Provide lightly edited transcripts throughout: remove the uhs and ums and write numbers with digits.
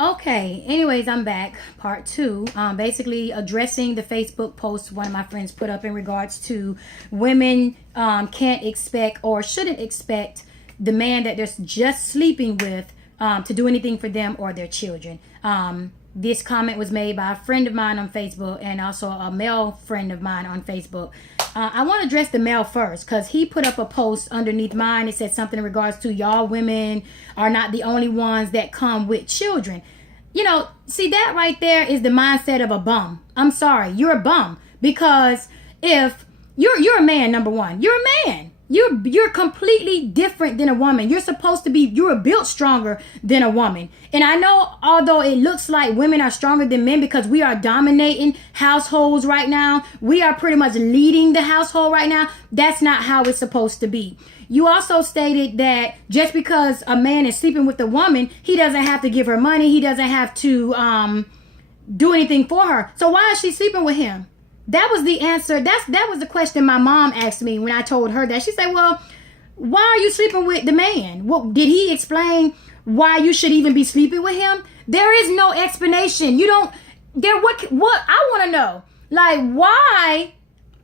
Okay, anyways, I'm back. Part two. Basically addressing the Facebook post one of my friends put up in regards to women can't expect or shouldn't expect the man that they're just sleeping with to do anything for them or their children. This comment was made by a friend of mine on Facebook and also a male friend of mine on Facebook. I want to address the male first because he put up a post underneath mine. It said something in regards to y'all women are not the only ones that come with children. You know, see, that right there is the mindset of a bum. I'm sorry, you're a bum because if you're a man, number one, you're a man. You're completely different than a woman. You're built stronger than a woman. And I know, although it looks like women are stronger than men because we are dominating households right now, we are pretty much leading the household right now. That's not how it's supposed to be. You also stated that just because a man is sleeping with a woman, he doesn't have to give her money. He doesn't have to do anything for her. So why is she sleeping with him? That was the answer. That was the question my mom asked me when I told her that. She said, well, why are you sleeping with the man? What, did he explain why you should even be sleeping with him? There is no explanation. What I want to know, like, why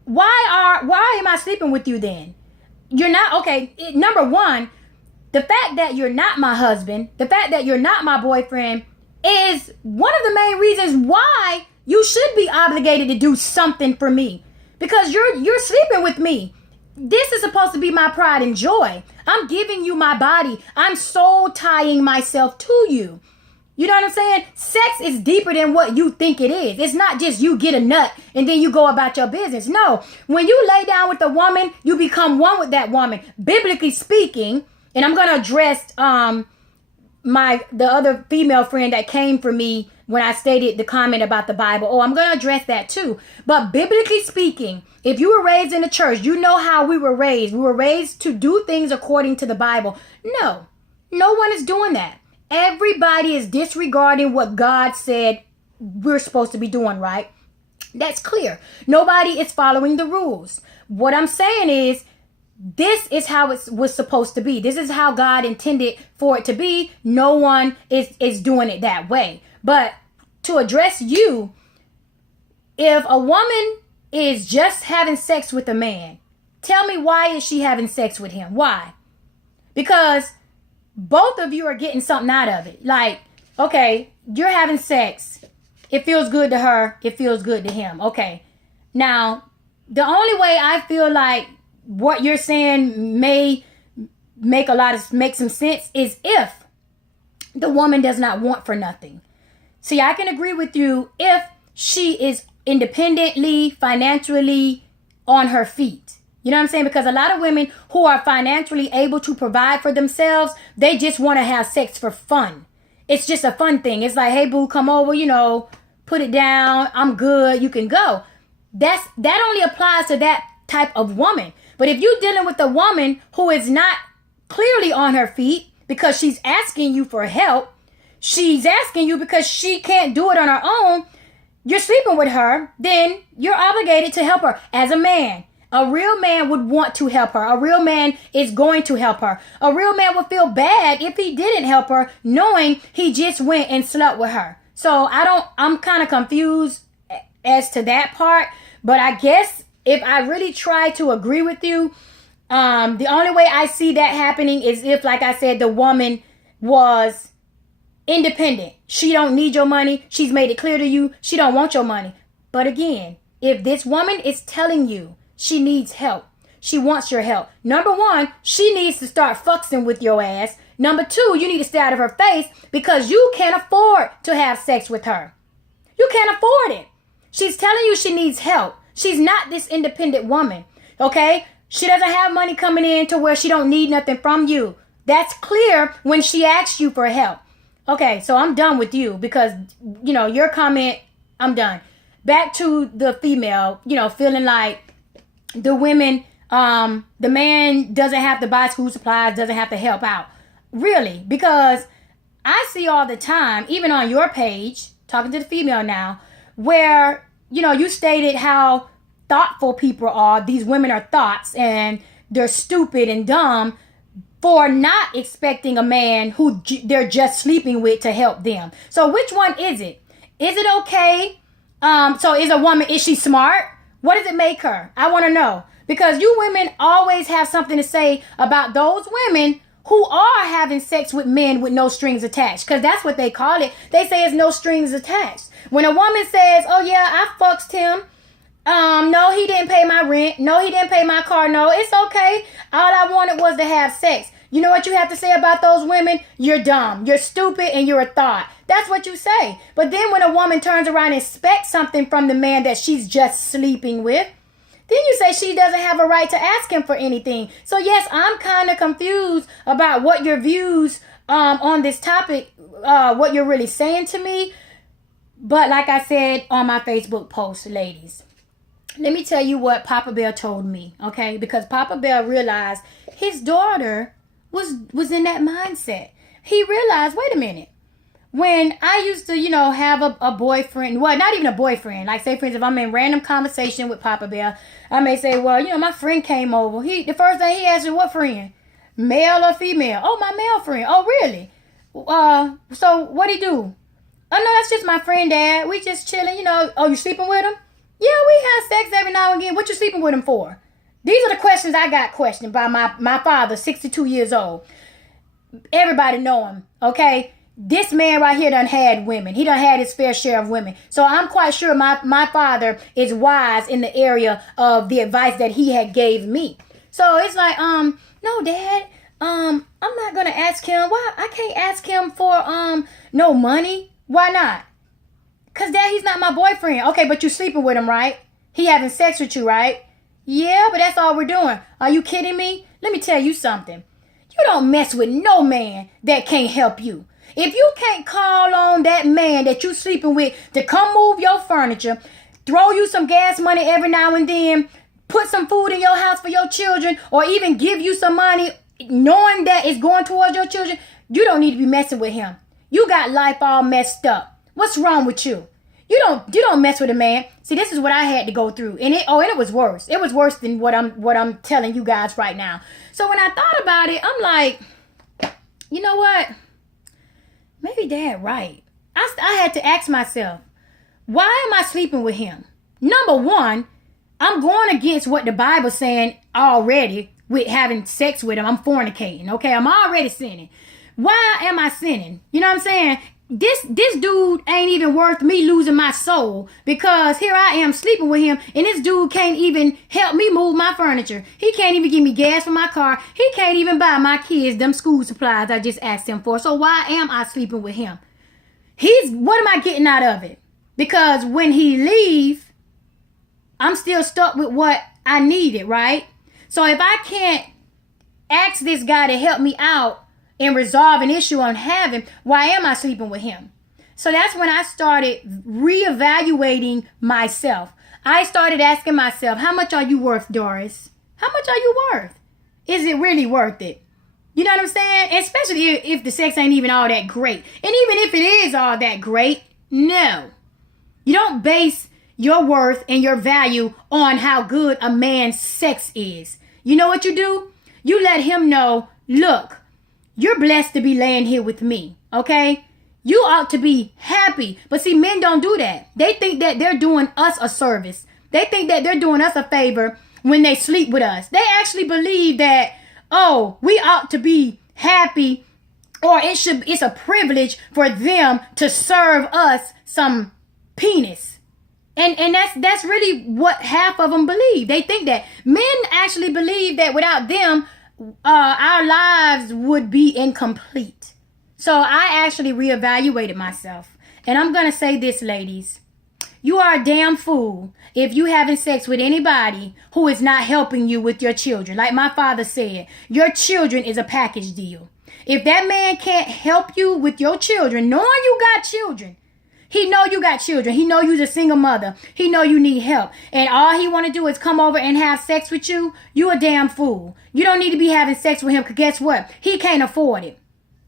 am I sleeping with you then? You're not, okay, number one, the fact that you're not my husband, the fact that you're not my boyfriend is one of the main reasons why you should be obligated to do something for me because you're sleeping with me. This is supposed to be my pride and joy. I'm giving you my body. I'm soul tying myself to you. You know what I'm saying? Sex is deeper than what you think it is. It's not just you get a nut and then you go about your business. No, when you lay down with a woman, you become one with that woman. Biblically speaking, and I'm going to address the other female friend that came for me when I stated the comment about the Bible. Oh, I'm going to address that too. But biblically speaking, if you were raised in the church, you know how we were raised. We were raised to do things according to the Bible. No one is doing that. Everybody is disregarding what God said we're supposed to be doing, right? That's clear. Nobody is following the rules. What I'm saying is, this is how it was supposed to be. This is how God intended for it to be. No one is doing it that way. But to address you, if a woman is just having sex with a man, tell me, why is she having sex with him? Why? Because both of you are getting something out of it. Like, okay, you're having sex. It feels good to her. It feels good to him. Okay. Now, the only way I feel like what you're saying may make some sense is if the woman does not want for nothing. See, I can agree with you if she is independently, financially on her feet. You know what I'm saying? Because a lot of women who are financially able to provide for themselves, they just want to have sex for fun. It's just a fun thing. It's like, hey, boo, come over, put it down. I'm good. You can go. That only applies to that type of woman. But if you're dealing with a woman who is not clearly on her feet because she's asking you for help, she's asking you because she can't do it on her own, you're sleeping with her, then you're obligated to help her as a man. A real man would want to help her. A real man is going to help her. A real man would feel bad if he didn't help her, knowing he just went and slept with her. So I'm kind of confused as to that part. But I guess if I really try to agree with you, the only way I see that happening is if, like I said, the woman was independent. She don't need your money. She's made it clear to you she don't want your money. But again, if this woman is telling you she needs help, she wants your help, number one, she needs to start fucking with your ass. Number two, you need to stay out of her face because you can't afford to have sex with her. You can't afford it. She's telling you she needs help. She's not this independent woman, okay? She doesn't have money coming in to where she don't need nothing from you. That's clear when she asks you for help. Okay, so I'm done with you because, your comment, I'm done. Back to the female, feeling like the women, the man doesn't have to buy school supplies, doesn't have to help out. Really? Because I see all the time, even on your page, talking to the female now, where, you stated how thoughtful people are. These women are thoughts and they're stupid and dumb. for not expecting a man who they're just sleeping with to help them. So which one is it? Is it okay? So is a woman, is she smart? What does it make her? I want to know. Because you women always have something to say about those women who are having sex with men with no strings attached. Because that's what they call it. They say it's no strings attached. When a woman says, oh yeah, I fucked him. No, he didn't pay my rent. No, he didn't pay my car. No, it's okay. All I wanted was to have sex. You know what you have to say about those women? You're dumb. You're stupid and you're a thought. That's what you say. But then when a woman turns around and expects something from the man that she's just sleeping with, then you say she doesn't have a right to ask him for anything. So yes, I'm kind of confused about what your views on this topic, what you're really saying to me. But like I said on my Facebook post, ladies, let me tell you what Papa Bear told me, okay? Because Papa Bear realized his daughter was in that mindset. He realized, wait a minute. When I used to, have a boyfriend, well, not even a boyfriend. Like, say, for instance, if I'm in random conversation with Papa Bear, I may say, well, my friend came over. The first thing he asked me, what friend? Male or female? Oh, my male friend. Oh, really? So what'd he do? Oh, no, that's just my friend, Dad. We just chilling, Oh, you sleeping with him? Yeah, we have sex every now and again. What you sleeping with him for? These are the questions I got questioned by my father, 62 years old. Everybody know him, okay? This man right here done had women. He done had his fair share of women. So I'm quite sure my father is wise in the area of the advice that he had gave me. So it's like, no, Dad, I'm not going to ask him. Why? I can't ask him for, no money. Why not? Because, Dad, he's not my boyfriend. Okay, but you sleeping with him, right? He having sex with you, right? Yeah, but that's all we're doing. Are you kidding me? Let me tell you something. You don't mess with no man that can't help you. If you can't call on that man that you sleeping with to come move your furniture, throw you some gas money every now and then, put some food in your house for your children, or even give you some money knowing that it's going towards your children, you don't need to be messing with him. You got life all messed up. What's wrong with you? You don't mess with a man. See, this is what I had to go through. And it was worse. It was worse than what I'm telling you guys right now. So when I thought about it, I'm like, you know what? Maybe Dad right. I had to ask myself, why am I sleeping with him? Number one, I'm going against what the Bible's saying already with having sex with him. I'm fornicating, okay? I'm already sinning. Why am I sinning? You know what I'm saying? This dude ain't even worth me losing my soul, because here I am sleeping with him, and this dude can't even help me move my furniture. He can't even give me gas for my car. He can't even buy my kids them school supplies I just asked him for. So why am I sleeping with him? What am I getting out of it? Because when he leaves, I'm still stuck with what I needed, right? So if I can't ask this guy to help me out and resolve an issue I'm having, why am I sleeping with him? So that's when I started reevaluating myself. I started asking myself, how much are you worth, Doris? How much are you worth? Is it really worth it? You know what I'm saying? Especially if the sex ain't even all that great. And even if it is all that great, no. You don't base your worth and your value on how good a man's sex is. You know what you do? You let him know, look, you're blessed to be laying here with me, okay? You ought to be happy. But see, men don't do that. They think that they're doing us a service. They think that they're doing us a favor when they sleep with us. They actually believe that, oh, we ought to be happy, or it's a privilege for them to serve us some penis. And that's really what half of them believe. They think that men actually believe that without them, our lives would be incomplete. So I actually reevaluated myself. And I'm going to say this, ladies. You are a damn fool if you having sex with anybody who is not helping you with your children. Like my father said, your children is a package deal. If that man can't help you with your children, knowing you got children, he know you got children. He know you's a single mother. He know you need help. And all he want to do is come over and have sex with you. You a damn fool. You don't need to be having sex with him, because guess what? He can't afford it.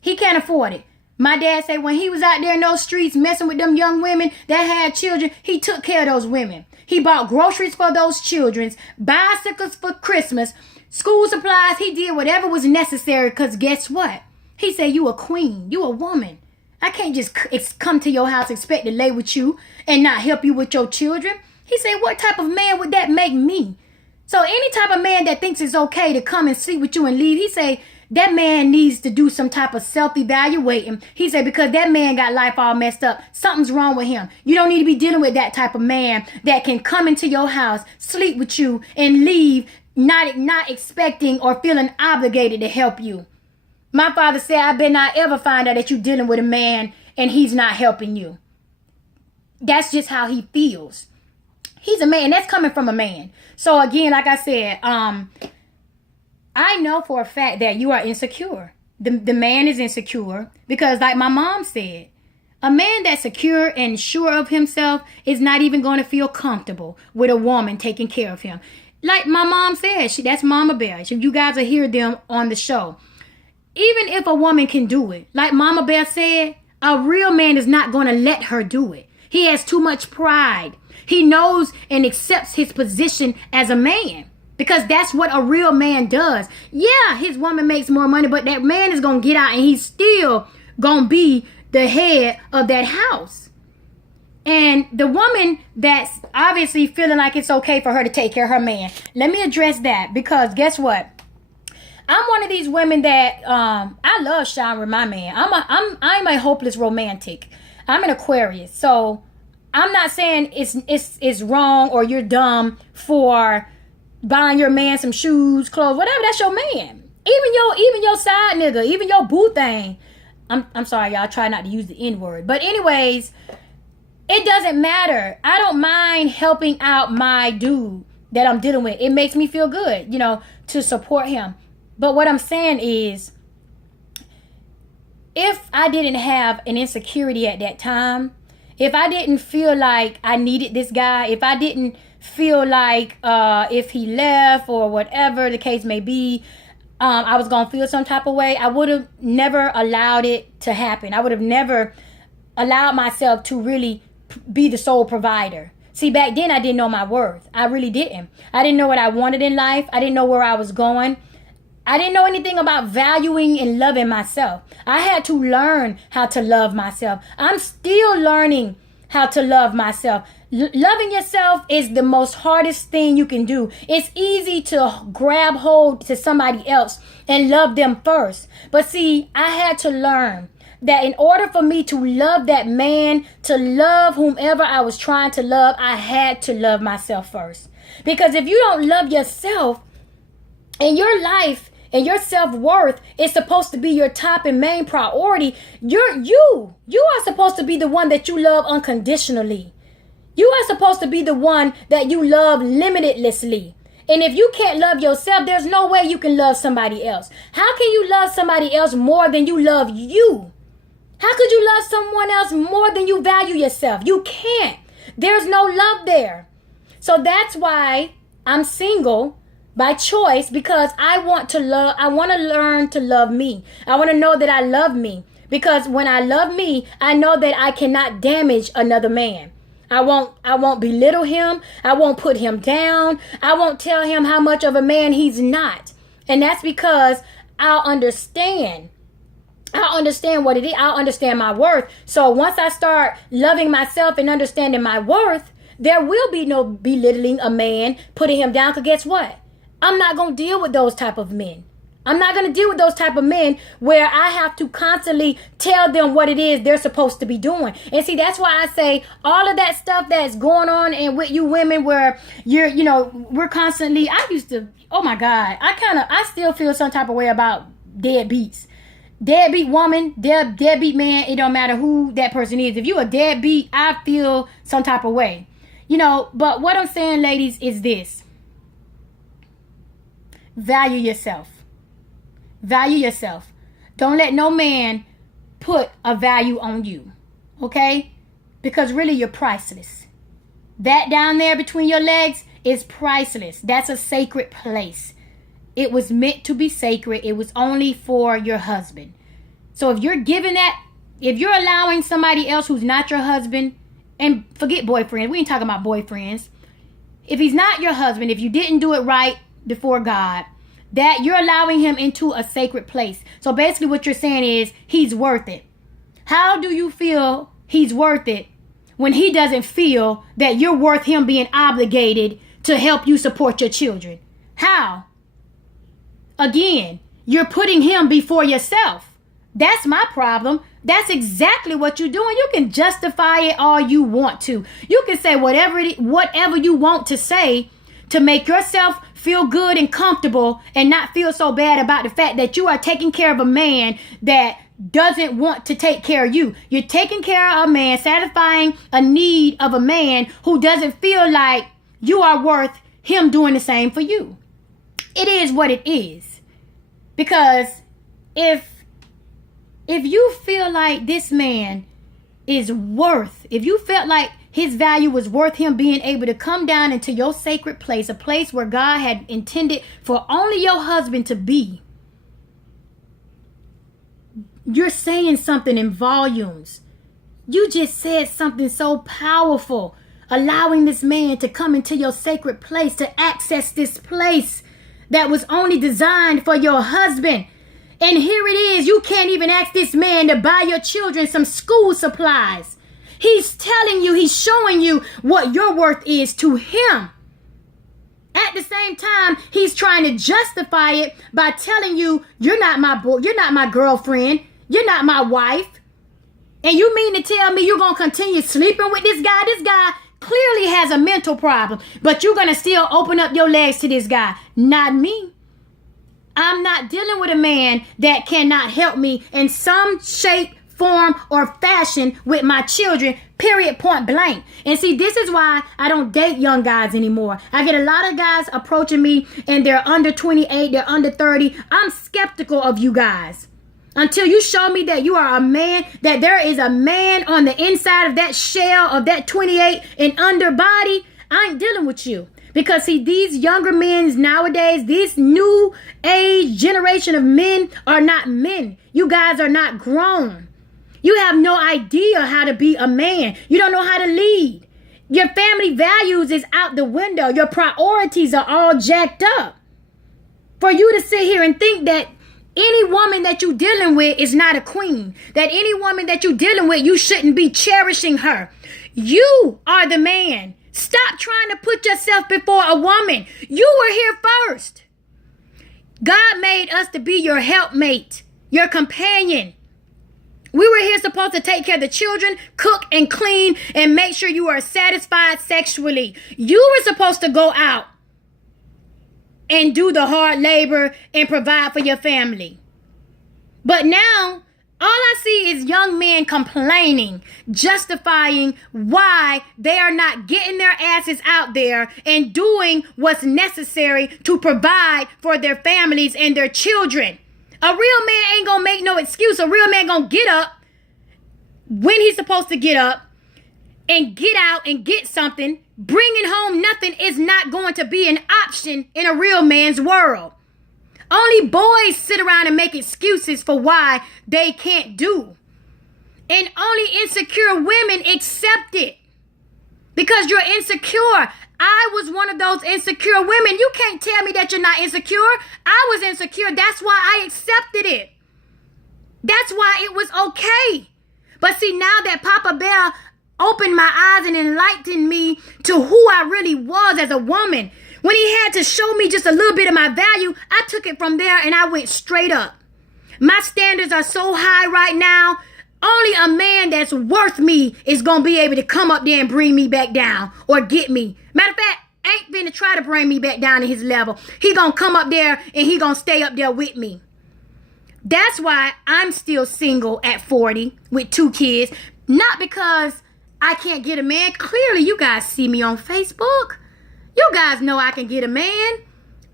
He can't afford it. My dad said when he was out there in those streets messing with them young women that had children, he took care of those women. He bought groceries for those children, bicycles for Christmas, school supplies. He did whatever was necessary because guess what? He said, you a queen. You a woman. I can't just come to your house, expect to lay with you and not help you with your children. He said, what type of man would that make me? So any type of man that thinks it's okay to come and sleep with you and leave, he say, that man needs to do some type of self-evaluating. He said, because that man got life all messed up. Something's wrong with him. You don't need to be dealing with that type of man that can come into your house, sleep with you, and leave not expecting or feeling obligated to help you. My father said, I better not ever find out that you're dealing with a man and he's not helping you. That's just how he feels. He's a man. That's coming from a man. So again, like I said, I know for a fact that you are insecure. The man is insecure because like my mom said, a man that's secure and sure of himself is not even going to feel comfortable with a woman taking care of him. Like my mom said, that's Mama Bear. You guys will hear them on the show. Even if a woman can do it, like Mama Bear said, a real man is not going to let her do it. He has too much pride. He knows and accepts his position as a man. Because that's what a real man does. Yeah, his woman makes more money, but that man is going to get out and he's still going to be the head of that house. And the woman that's obviously feeling like it's okay for her to take care of her man. Let me address that because guess what? I'm one of these women that I love showering with my man. I'm a hopeless romantic. I'm an Aquarius. So I'm not saying it's wrong or you're dumb for buying your man some shoes, clothes, whatever. That's your man. Even your side nigga, even your boo thing. I'm sorry, y'all. Try not to use the N word. But anyways, it doesn't matter. I don't mind helping out my dude that I'm dealing with. It makes me feel good, to support him. But what I'm saying is, if I didn't have an insecurity at that time, if I didn't feel like I needed this guy, if I didn't feel like if he left or whatever the case may be, I was going to feel some type of way, I would have never allowed it to happen. I would have never allowed myself to really be the sole provider. See, back then I didn't know my worth. I really didn't. I didn't know what I wanted in life. I didn't know where I was going. I didn't know anything about valuing and loving myself. I had to learn how to love myself. I'm still learning how to love myself. Loving yourself is the most hardest thing you can do. It's easy to grab hold to somebody else and love them first. But see, I had to learn that in order for me to love that man, to love whomever I was trying to love, I had to love myself first. Because if you don't love yourself in your life, and your self-worth is supposed to be your top and main priority. You are supposed to be the one that you love unconditionally. You are supposed to be the one that you love limitlessly. And if you can't love yourself, there's no way you can love somebody else. How can you love somebody else more than you love you? How could you love someone else more than you value yourself? You can't. There's no love there. So that's why I'm single by choice, because I want to learn to love me. I want to know that I love me, because when I love me, I know that I cannot damage another man. I won't belittle him. I won't put him down. I won't tell him how much of a man he's not. And that's because I'll understand what it is. I'll understand my worth. So once I start loving myself and understanding my worth, there will be no belittling a man, putting him down. Because guess what? I'm not going to deal with those type of men. I'm not going to deal with those type of men where I have to constantly tell them what it is they're supposed to be doing. And see, that's why I say all of that stuff that's going on and with you women where we're constantly, oh my God, I still feel some type of way about deadbeats. Deadbeat woman, deadbeat man, it don't matter who that person is. If you a deadbeat, I feel some type of way. But what I'm saying, ladies, is this. Value yourself. Value yourself. Don't let no man put a value on you. Okay? Because really you're priceless. That down there between your legs is priceless. That's a sacred place. It was meant to be sacred. It was only for your husband. So if you're allowing somebody else who's not your husband, and forget boyfriends. We ain't talking about boyfriends. If he's not your husband, if you didn't do it right before God, that you're allowing him into a sacred place. So basically what you're saying is he's worth it. How do you feel he's worth it when he doesn't feel that you're worth him being obligated to help you support your children? How? Again, you're putting him before yourself. That's my problem. That's exactly what you're doing. You can justify it all you want to. You can say whatever you want to say to make yourself feel good and comfortable and not feel so bad about the fact that you are taking care of a man that doesn't want to take care of you. You're taking care of a man, satisfying a need of a man who doesn't feel like you are worth him doing the same for you. It is what it is. Because if you feel like this man is worth, if you felt like his value was worth him being able to come down into your sacred place, a place where God had intended for only your husband to be, you're saying something in volumes. You just said something so powerful, allowing this man to come into your sacred place, to access this place that was only designed for your husband. And here it is, you can't even ask this man to buy your children some school supplies. He's telling you, he's showing you what your worth is to him. At the same time, he's trying to justify it by telling you, you're not my boy, you're not my girlfriend, you're not my wife. And you mean to tell me you're going to continue sleeping with this guy? This guy clearly has a mental problem, but you're going to still open up your legs to this guy. Not me. I'm not dealing with a man that cannot help me in some shape, form, or fashion with my children, period, point blank. And see, this is why I don't date young guys anymore. I get a lot of guys approaching me and they're under 28, they're under 30. I'm skeptical of you guys. Until you show me that you are a man, that there is a man on the inside of that shell of that 28 and under body, I ain't dealing with you. Because see, these younger men nowadays, this new age generation of men are not men. You guys are not grown. You have no idea how to be a man. You don't know how to lead. Your family values is out the window. Your priorities are all jacked up. For you to sit here and think that any woman that you're dealing with is not a queen, that any woman that you're dealing with, you shouldn't be cherishing her. You are the man. Stop trying to put yourself before a woman. You were here first. God made us to be your helpmate, your companion. We were here supposed to take care of the children, cook and clean, and make sure you are satisfied sexually. You were supposed to go out and do the hard labor and provide for your family. But now, all I see is young men complaining, justifying why they are not getting their asses out there and doing what's necessary to provide for their families and their children. A real man ain't gonna make no excuse. A real man gonna get up when he's supposed to get up and get out and get something. Bringing home nothing is not going to be an option in a real man's world. Only boys sit around and make excuses for why they can't do. And only insecure women accept it. Because you're insecure. I was one of those insecure women. You can't tell me that you're not insecure. I was insecure. That's why I accepted it. That's why it was okay. But see, now that Papa Bear opened my eyes and enlightened me to who I really was as a woman, when he had to show me just a little bit of my value, I took it from there and I went straight up. My standards are so high right now. Only a man that's worth me is going to be able to come up there and bring me back down or get me. Matter of fact, ain't finna try to bring me back down to his level. He going to come up there and he going to stay up there with me. That's why I'm still single at 40 with 2 kids. Not because I can't get a man. Clearly, you guys see me on Facebook. You guys know I can get a man.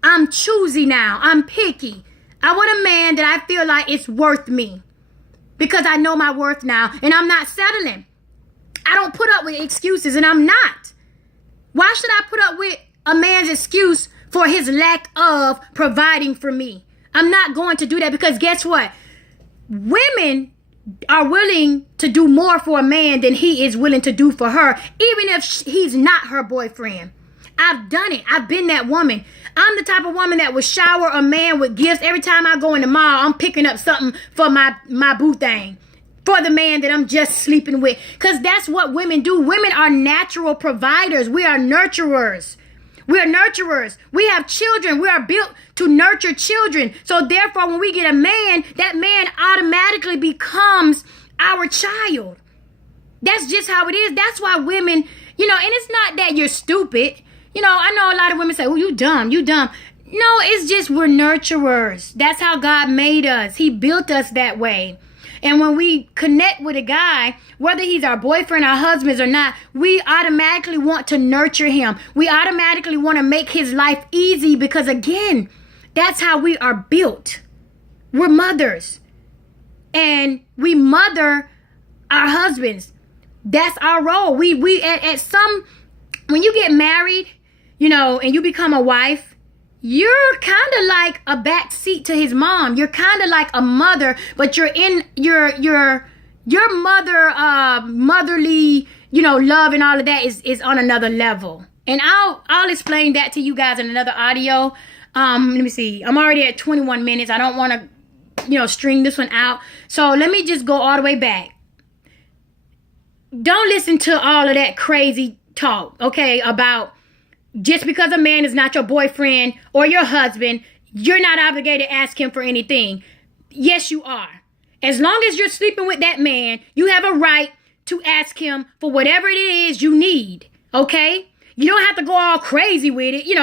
I'm choosy now. I'm picky. I want a man that I feel like it's worth me. Because I know my worth now. And I'm not settling. I don't put up with excuses. And I'm not. Why should I put up with a man's excuse for his lack of providing for me? I'm not going to do that. Because guess what? Women are willing to do more for a man than he is willing to do for her. Even if he's not her boyfriend. I've done it. I've been that woman. I'm the type of woman that would shower a man with gifts. Every time I go in the mall, I'm picking up something for my boo thing, for the man that I'm just sleeping with. Because that's what women do. Women are natural providers. We are nurturers. We are nurturers. We have children. We are built to nurture children. So therefore, when we get a man, that man automatically becomes our child. That's just how it is. That's why women, and it's not that you're stupid. I know a lot of women say, oh, you dumb. No, it's just we're nurturers. That's how God made us. He built us that way. And when we connect with a guy, whether he's our boyfriend, our husbands or not, we automatically want to nurture him. We automatically want to make his life easy because, again, that's how we are built. We're mothers. And we mother our husbands. That's our role. When you get married, and you become a wife, you're kind of like a back seat to his mom. You're kind of like a mother, but you're in your motherly, love and all of that is on another level. And I'll explain that to you guys in another audio. Let me see. I'm already at 21 minutes. I don't want to, string this one out. So let me just go all the way back. Don't listen to all of that crazy talk, okay, about just because a man is not your boyfriend or your husband, you're not obligated to ask him for anything. Yes, you are. As long as you're sleeping with that man, you have a right to ask him for whatever it is you need, okay? You don't have to go all crazy with it. You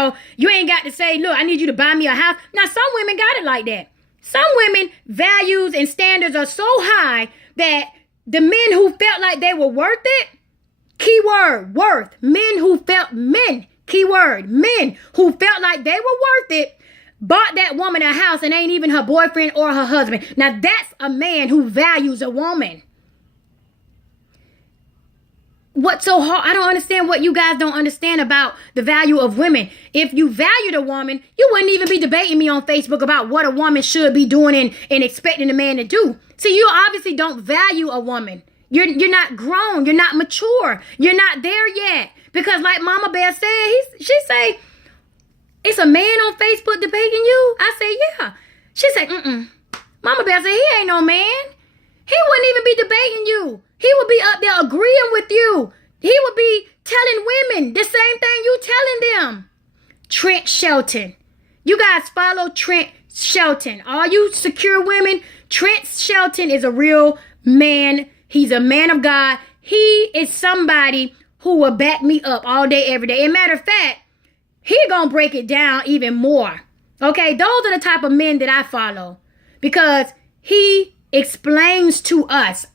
ain't got to say, look, I need you to buy me a house. Now, some women got it like that. Some women values and standards are so high that the men who felt like they were worth it, keyword, worth, keyword, men who felt like they were worth it, bought that woman a house and ain't even her boyfriend or her husband. Now that's a man who values a woman. What's so hard? I don't understand what you guys don't understand about the value of women. If you valued a woman, you wouldn't even be debating me on Facebook about what a woman should be doing and expecting a man to do. See, you obviously don't value a woman. You're not grown. You're not mature. You're not there yet. Because like Mama Bear said, she say, it's a man on Facebook debating you? I say, yeah. She said, Mama Bear said, he ain't no man. He wouldn't even be debating you. He would be up there agreeing with you. He would be telling women the same thing you telling them. Trent Shelton. You guys follow Trent Shelton. All you secure women, Trent Shelton is a real man. He's a man of God. He is somebody who will back me up all day, every day. And matter of fact, he gonna break it down even more. Okay, those are the type of men that I follow because he explains to us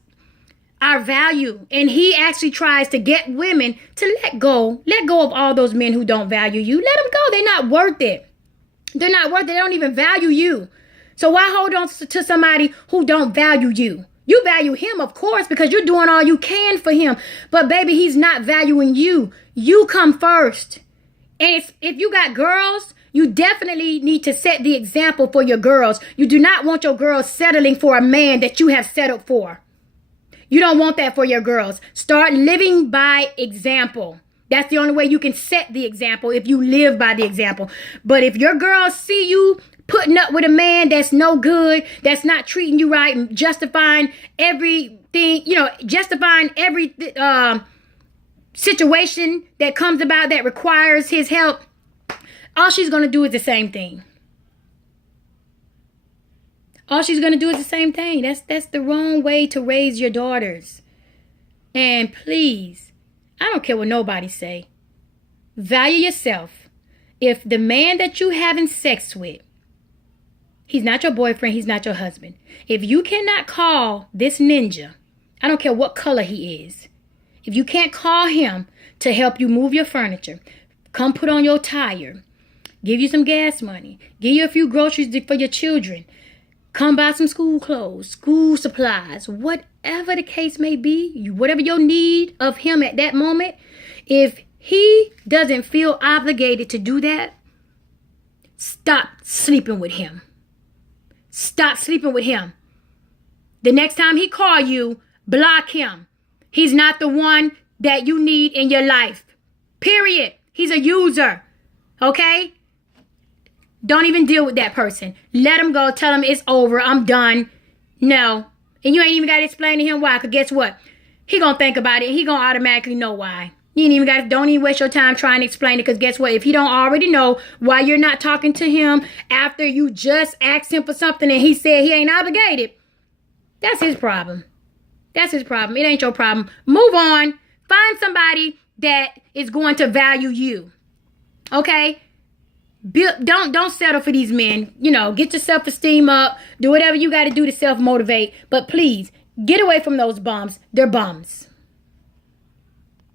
our value, and he actually tries to get women to let go of all those men who don't value you. Let them go. They're not worth it. They're not worth it. They don't even value you. So why hold on to somebody who don't value you? You value him, of course, because you're doing all you can for him. But baby, he's not valuing you. You come first. And if you got girls, you definitely need to set the example for your girls. You do not want your girls settling for a man that you have settled for. You don't want that for your girls. Start living by example. That's the only way you can set the example, if you live by the example. But if your girls see you putting up with a man that's no good, that's not treating you right, and justifying everything, justifying every situation that comes about that requires his help, all she's going to do is the same thing. All she's going to do is the same thing. That's the wrong way to raise your daughters. And please, I don't care what nobody say. Value yourself. If the man that you having sex with, he's not your boyfriend, he's not your husband. If you cannot call this ninja, I don't care what color he is, if you can't call him to help you move your furniture, come put on your tire, give you some gas money, give you a few groceries for your children, come buy some school clothes, school supplies, whatever the case may be, whatever your need of him at that moment, if he doesn't feel obligated to do that, stop sleeping with him. Stop sleeping with him. The next time he call you, block him. He's not the one that you need in your life. Period. He's a user. Okay? Don't even deal with that person. Let him go. Tell him it's over. I'm done. No. And you ain't even got to explain to him why. Because guess what? He going to think about it. He going to automatically know why. You ain't even got to, don't even waste your time trying to explain it. Because guess what? If he don't already know why you're not talking to him after you just asked him for something and he said he ain't obligated, that's his problem. That's his problem. It ain't your problem. Move on. Find somebody that is going to value you. Okay? Don't settle for these men. You know, get your self-esteem up. Do whatever you got to do to self-motivate. But please, get away from those bums. They're bums.